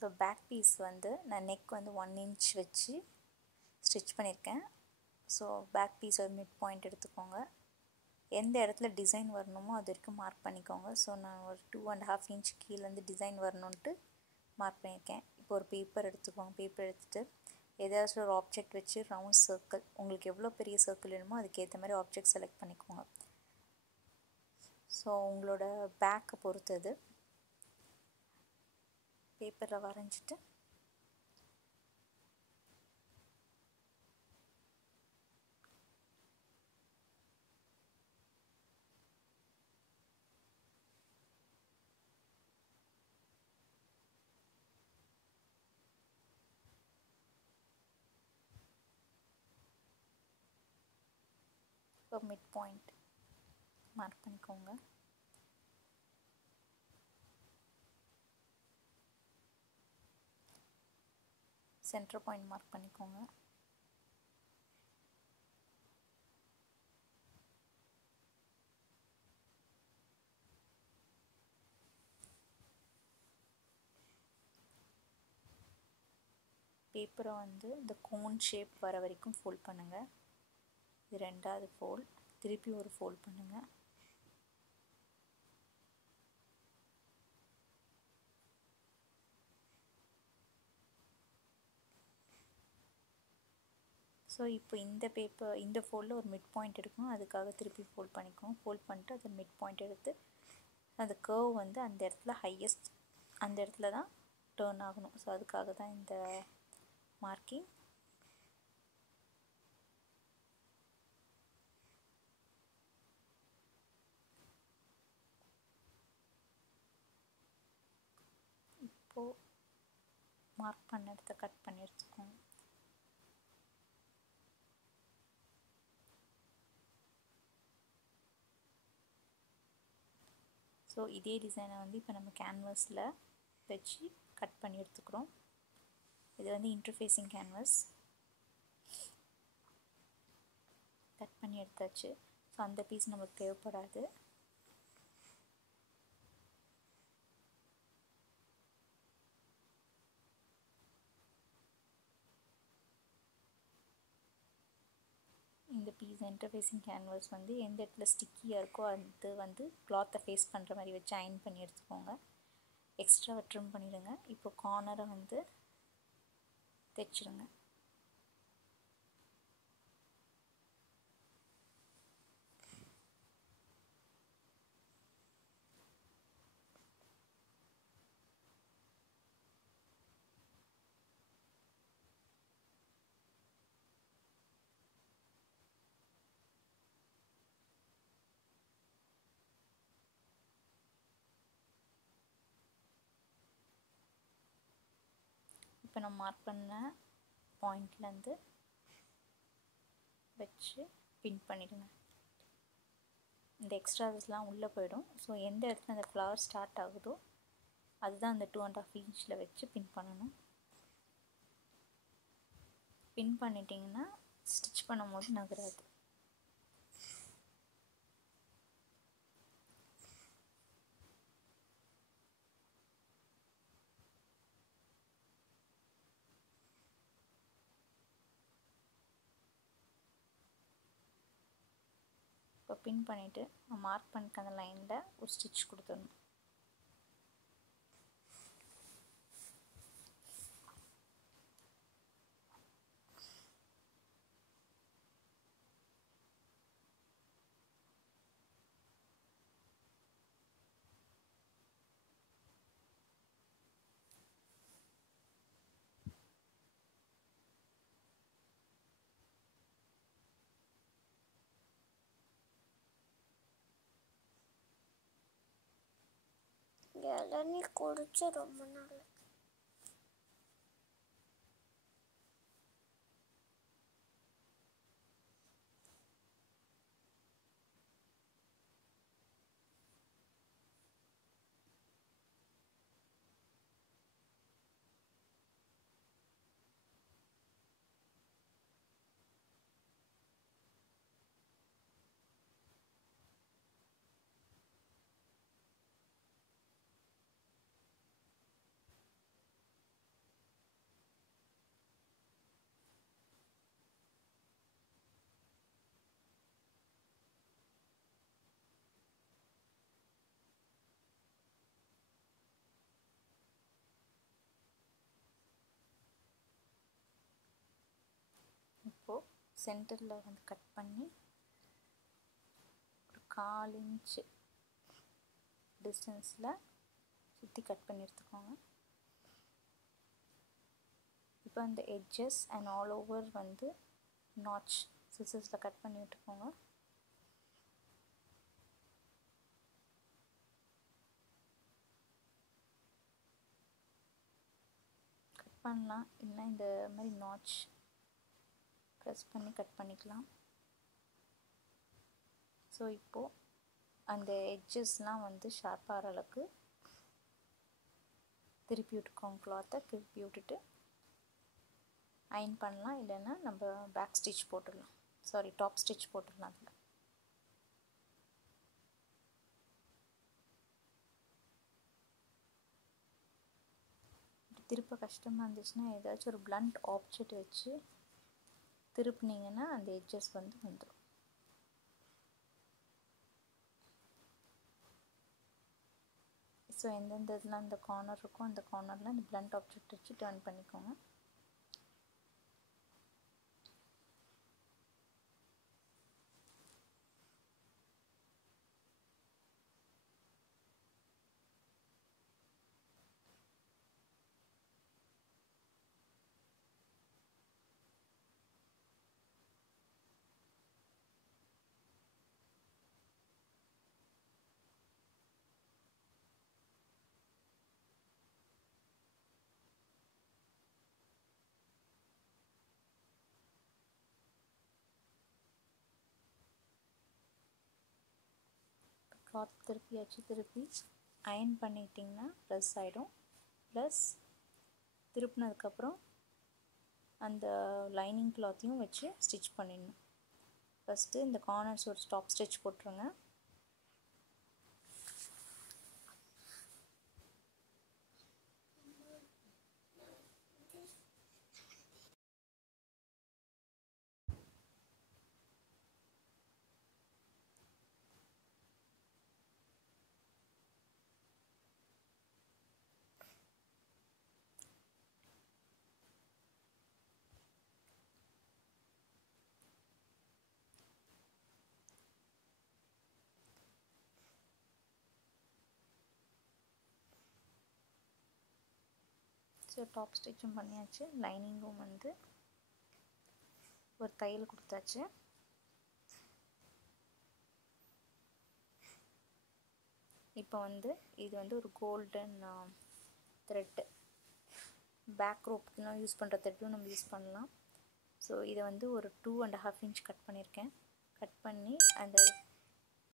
So back piece வந்து நான் neck வந்து 1 inch வச்சு ஸ்டிச் பண்ணியிருக்கேன். ஸோ பேக் பீஸ் ஒரு மிட் பாயிண்ட் எடுத்துக்கோங்க. எந்த இடத்துல டிசைன் வரணுமோ அது வரைக்கும் மார்க் பண்ணிக்கோங்க. ஸோ நான் ஒரு 2.5 inch கீழேருந்து டிசைன் வரணுன்ட்டு மார்க் பண்ணியிருக்கேன். இப்போ ஒரு பேப்பர் எடுத்துக்கோங்க. பேப்பர் எடுத்துகிட்டு ஏதாச்சும் ஒரு ஆப்ஜெக்ட் வச்சு ரவுண்ட் சர்க்கிள், உங்களுக்கு எவ்வளோ பெரிய சர்க்கிள் வேணுமோ அதுக்கேற்ற மாதிரி ஆப்ஜெக்ட் செலக்ட் பண்ணிக்கோங்க. ஸோ உங்களோட பேக்கை பொறுத்தது பேப்பரில் வரைஞ்சிட்டு இப்போ மிட் பாயிண்ட் மார்க் பண்ணிக்கோங்க. சென்டர் பாயிண்ட் மார்க் பண்ணிக்கோங்க. பேப்பரை வந்து இந்த கோன் ஷேப் வர வரைக்கும் ஃபோல்ட் பண்ணுங்கள். இது ரெண்டாவது ஃபோல்ட். திருப்பி ஒரு ஃபோல்ட் பண்ணுங்கள். ஸோ இப்போ இந்த ஃபோல்டில் ஒரு மிட் பாயிண்ட் எடுக்கணும். அதுக்காக திருப்பி ஃபோல்ட் பண்ணிக்கோங்க. ஃபோல்ட் பண்ணிட்டு அதை மிட் பாயிண்ட் எடுத்து அந்த கர்வ் வந்து அந்த இடத்துல ஹையஸ்ட் அந்த இடத்துல தான் டேர்ன் ஆகணும். ஸோ அதுக்காக தான் இந்த மார்க்கிங். இப்போது மார்க் பண்ண இடத்த கட் பண்ணி எடுத்துக்கோங்க. ஸோ இதே டிசைனை வந்து இப்போ நம்ம கேன்வாஸில் வச்சு கட் பண்ணி எடுத்துக்கிறோம். இது வந்து இன்டர்ஃபேஸிங் கேன்வாஸ். கட் பண்ணி எடுத்தாச்சு. ஸோ அந்த பீஸ் நமக்கு தேவைப்படாது. இந்த பீஸ் இன்டர்ஃபேஸிங் கேன்வாஸ் வந்து எந்த இடத்துல ஸ்டிக்கியாக இருக்கோ அது வந்து கிளாத்தை ஃபேஸ் பண்ணுற மாதிரி வச்சு அயன் பண்ணி எடுத்துக்கோங்க. எக்ஸ்ட்ராவை ட்ரிம் பண்ணிவிடுங்க. இப்போ கார்னரை வந்து தைச்சிடுங்க. இப்போ நம்ம மார்க் பண்ண பாயிண்ட்லேருந்து வச்சு பின் பண்ணிவிடுங்க. இந்த எக்ஸ்ட்ராஸ்லாம் உள்ளே போயிடும். ஸோ எந்த இடத்துல அந்த ஃப்ளவர் ஸ்டார்ட் ஆகுதோ அதுதான் அந்த 2.5 inch வச்சு பின் பண்ணணும். பின் பண்ணிட்டீங்கன்னா ஸ்டிச் பண்ணும்போது நகராது. இப்போ பின் பண்ணிவிட்டு மார்க் பண்ணிட்டு அந்த லைனில் ஒரு ஸ்டிச் கொடுத்துடணும். இளநீ குடிச்சு ரொம்ப நாள். சென்டரில் வந்து கட் பண்ணி ஒரு 1/4 இன்ச்சு டிஸ்டன்ஸில் சுற்றி கட் பண்ணி எடுத்துக்கோங்க. இப்போ அந்த எட்ஜஸ் அண்ட் ஆல் ஓவர் வந்து நாட்ச் சிசர்ஸில் கட் பண்ணி விட்டுக்கோங்க. கட் பண்ணலாம், இல்லைனா இந்த மாதிரி நாட்ச் ப்ரெஸ் பண்ணி கட் பண்ணிக்கலாம். ஸோ இப்போது அந்த எட்ஜஸ்லாம் வந்து ஷார்ப்பாகிற அளவுக்கு திருப்பி விட்டுக்கோங்க. கிளாத்தை திருப்பி விட்டுட்டு அயன் பண்ணலாம், இல்லைன்னா நம்ம பேக் ஸ்டிச் போட்டுடலாம், சாரி டாப் ஸ்டிச் போட்டுடலாம். அதில் திருப்ப கஷ்டமாக இருந்துச்சுன்னா ஏதாச்சும் ஒரு பிளண்ட் ஆப்ஜெக்ட் வச்சு திருப்பினீங்கன்னா அந்த எட்ஜஸ் வந்து வந்துடும். ஸோ எந்தெந்த இதெல்லாம் இந்த கார்னர் இருக்கோ அந்த கார்னரில் இந்த பிளண்ட் ஆப்ஜெக்ட் வச்சு டர்ன் பண்ணிக்கோங்க. கிளாத் திருப்பியாச்சு, திருப்பி அயன் பண்ணிட்டிங்கன்னா ப்ரெஸ் ஆகிடும். ப்ளஸ் திருப்பினதுக்கப்புறம் அந்த லைனிங் கிளாத்தையும் வச்சு ஸ்டிச் பண்ணிடணும். ஃபஸ்ட்டு இந்த கார்னர்ஸ் ஒரு டாப் ஸ்டிச் போட்டுருங்க. ஸோ டாப் ஸ்டிச்சும் பண்ணியாச்சு, லைனிங்கும் வந்து ஒரு தையல் கொடுத்தாச்சு. இப்போ வந்து இது வந்து ஒரு கோல்டன் த்ரெட்டு, பேக் ரோப்புக்கெலாம் யூஸ் பண்ணுற த்ரெட்டும் நம்ம யூஸ் பண்ணலாம். ஸோ இதை வந்து ஒரு 2.5 இன்ச் கட் பண்ணியிருக்கேன். கட் பண்ணி அந்த